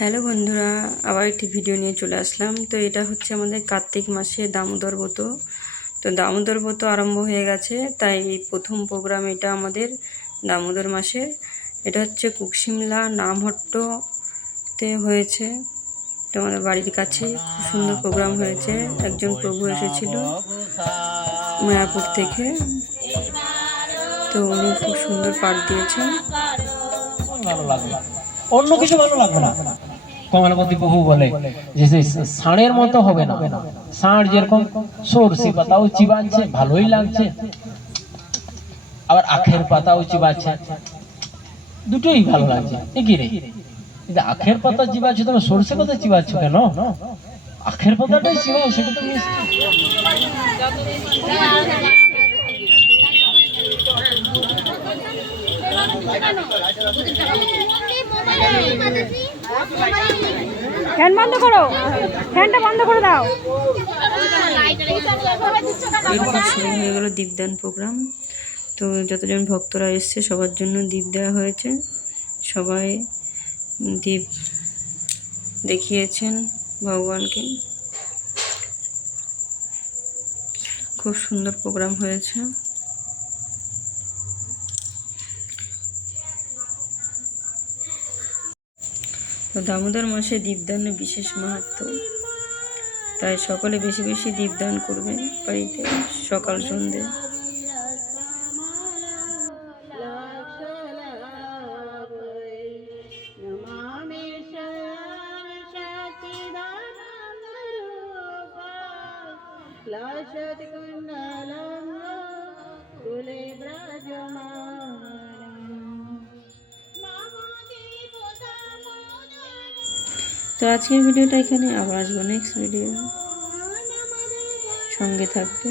Hello বন্ধুরা, আবার একটি ভিডিও নিয়ে চলে আসলাম। তো এটা হচ্ছে আমাদের কার্তিক মাসে দামোদর ব্রত। তো দামোদর ব্রত আরম্ভ হয়ে গেছে, তাই প্রথম প্রোগ্রাম এটা আমাদের দামোদর মাসে। এটা হচ্ছে কুকশিমলা নামহট্টতে হয়েছে। তো আমাদের বাড়ির কাছে, খুব সুন্দর প্রোগ্রাম হয়েছে। একজন প্রভু এসেছিল মায়াপুর থেকে। তো উনি খুব সুন্দর পাঠ দিয়েছেন। ভালো লাগবে অন্য কিছু ভালো লাগবে না। কমলপতি বহু বলে যে ষাঁড়ের মতো হবে না। ষাঁড় যেরকম সরষে পাতাও চিবাচ্ছে, ভালোই লাগছে। আবার আখের পাতাও চিবাচ্ছে। দুটোই ভালো লাগছে। কি রে? কিন্তু আখের পাতা চিবাচ্ছ তুমি সরষে পাতা চিবাচ্ছ কেন? আখের পাতাটাই চিবাও, সেটা তো ফ্যান বন্ধ করো। ফ্যানটা বন্ধ করে দাও। শুরু হয়ে গেল দীপদান প্রোগ্রাম। তো যতজন ভক্তরা এসছে, সবার জন্য দীপ দেওয়া হয়েছে। সবাই দীপ দেখিয়েছেন ভগবানকে। খুব সুন্দর প্রোগ্রাম হয়েছে। তো দামোদর মাসে দীপদানের বিশেষ মাহাত্ম। তাই সকলে বেশি বেশি দীপদান করবেন বাড়িতে সকাল সন্ধে। তো আজকের ভিডিওটা এখানে আবার আসব নেক্সট ভিডিও সঙ্গে থাকবে